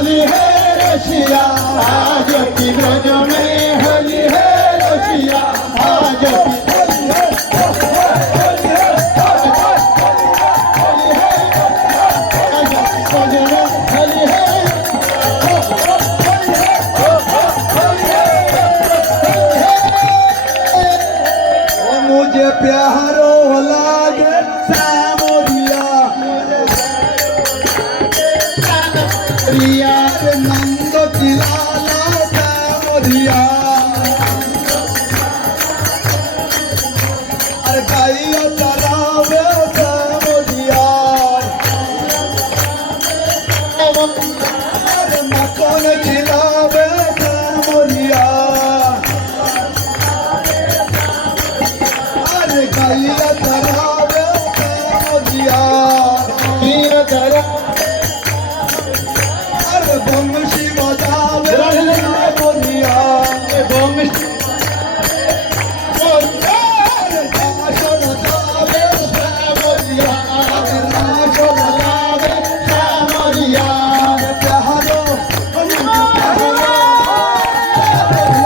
হলি হে রসিয়া আজ ব্রজ মে হলি হে রসিয়া আজ Maria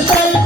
Thank you.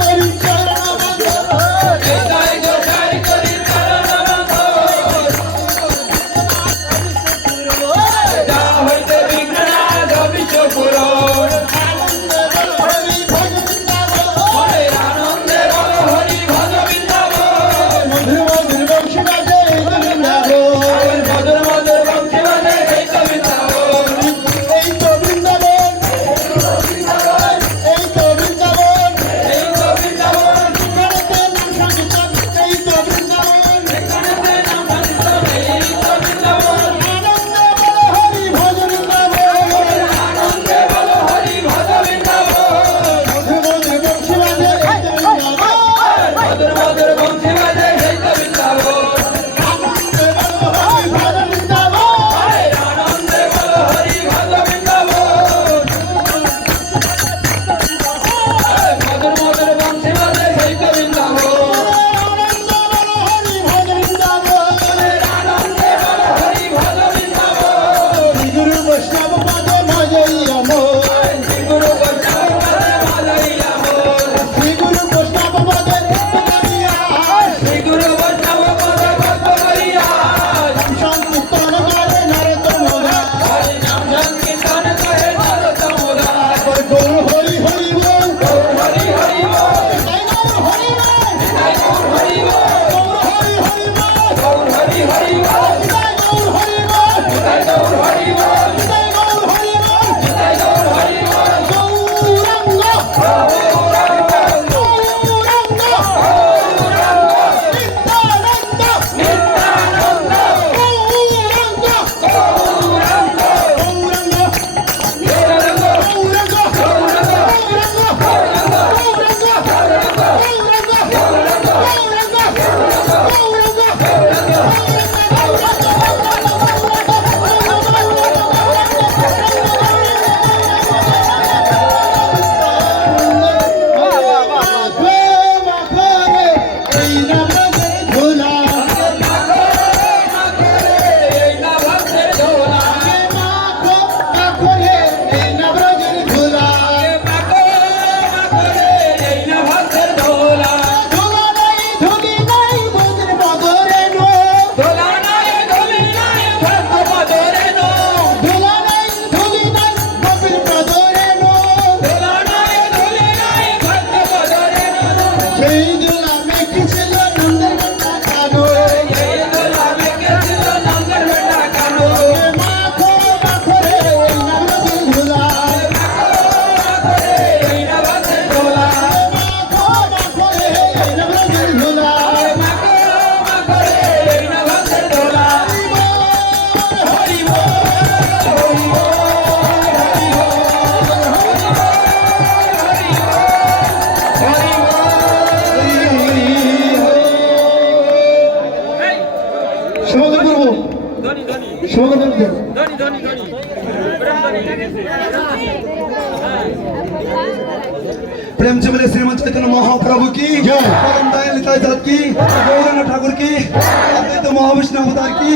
प्रेम से मिले श्रीमंत चैतन्य महाप्रभु की जय। परम दयाल निताई दत्त की गौरंग ठाकुर की अद्वैत महाविष्णु अवतार की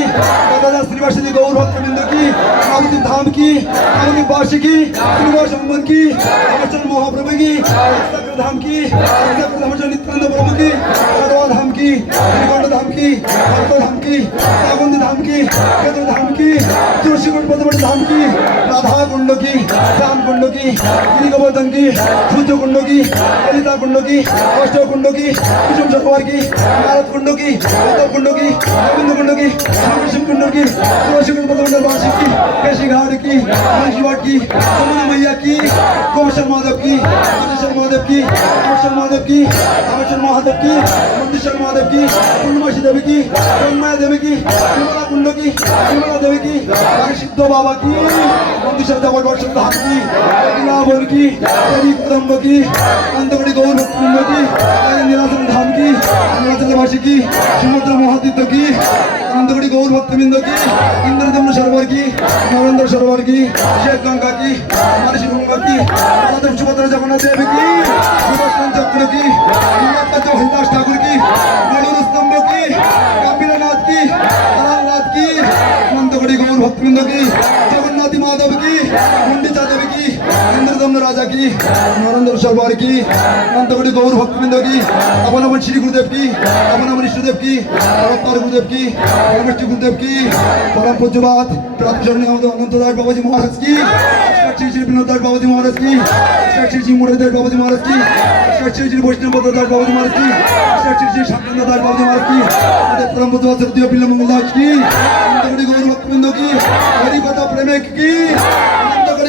दादा श्रीवासी गौर भक्त बिंदु की नवदीप धाम की नवदीप वासी की श्रीवास मोहम्मद की अमरचंद महाप्रभु की सक्र धाम की सक्र धाम नित्यानंद प्रभु की गढ़वा धाम की श्रीगंड धाम की भक्त धाम की नागंदी धाम की केंद्र धाम की तुलसी कुंड पदमठ धाम की राधा कुंड की श्याम कुंड की गिरी गोवर्धन की सूर्य कुंड की ललिता कुंड की अष्ट कुंड की कुसुम सरोवर की नारद कुंड की गौतम कुंड की गोविंद कुंड की श्याम कुंड की तुलसी कुंड पदमठ वासी की केशी घाट की मंशीवाट की यमुना मैया की गोवर्धन माधव की मंदिर महादेव की রামেশ্বর মহাদেব কি? রামেশ্বর মহাদেব কি? মন্দিশ্বর মহাদেব কি? পূর্ণমাসী দেবী কি? জন্মায়া দেবী কি? বিমলা কুণ্ড কি? বিমলা দেবী কি? সিদ্ধ বাবা কি? মন্দিশ্বর দেবর বর্ষ হাত কি? की लीलावन की देवी कुटुंब की अंतगढ़ी गौर भक्त कुंड की और नीलाचल धाम की नीलाचल वासी की समुद्र महातीर्थ की अंतगढ़ी गौर भक्त बिंद की इंद्रदम्न सरोवर की नरेंद्र सरोवर की शेख गंगा की महर्षि गंगा की माधव सुभद्रा जगन्नाथ देवी की सुदर्शन चक्र की नीलाचल जो हरिदास ठाकुर की কি? নরেন্দ্র সরবার কি? অন্তগুলি গৌর ভক্তবৃন্দ কি? আপন আমার শ্রী গুরুদেব কি? আপন আমার ইষ্টদেব কি? পরমাত্মার গুরুদেব কি? পরমেশ্বর গুরুদেব কি? পরম পূজ্যবাদ প্রাপ্তচরণে আমাদের অনন্তদাস বাবাজি মহারাজ কি? শ্রী শ্রী বিনোদাস বাবাজি মহারাজ কি? শ্রী শ্রী মুরলীদাস বাবাজি মহারাজ কি? শ্রী শ্রী বৈষ্ণব দাস বাবাজি মহারাজ কি? শ্রী শ্রী শান্তানন্দ দাস বাবাজি মহারাজ কি? আমাদের পরম পূজ্যবাদ শ্রদ্ধেয় পিল্লা মঙ্গল দাস কি? অন্তগুলি গৌর ভক্তবৃন্দ কি? হরি কথা প্রেমে কি?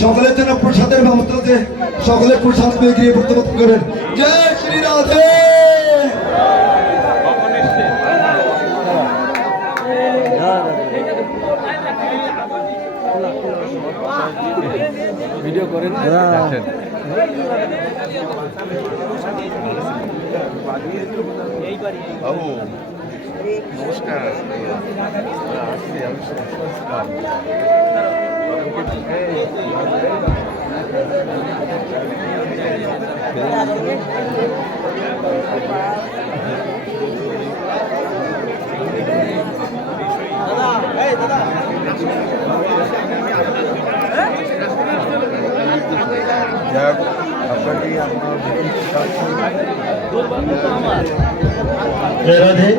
সকলের জন্য প্রসাদের ব্যবস্থা আছে। সকলের প্রসাদ পেয়ে গিয়ে প্রতিপত্তি করেন। জয় শ্রী রাধে ভিডিও করেন। বাবু নমস্কার। যাক, আপনাকে রাধে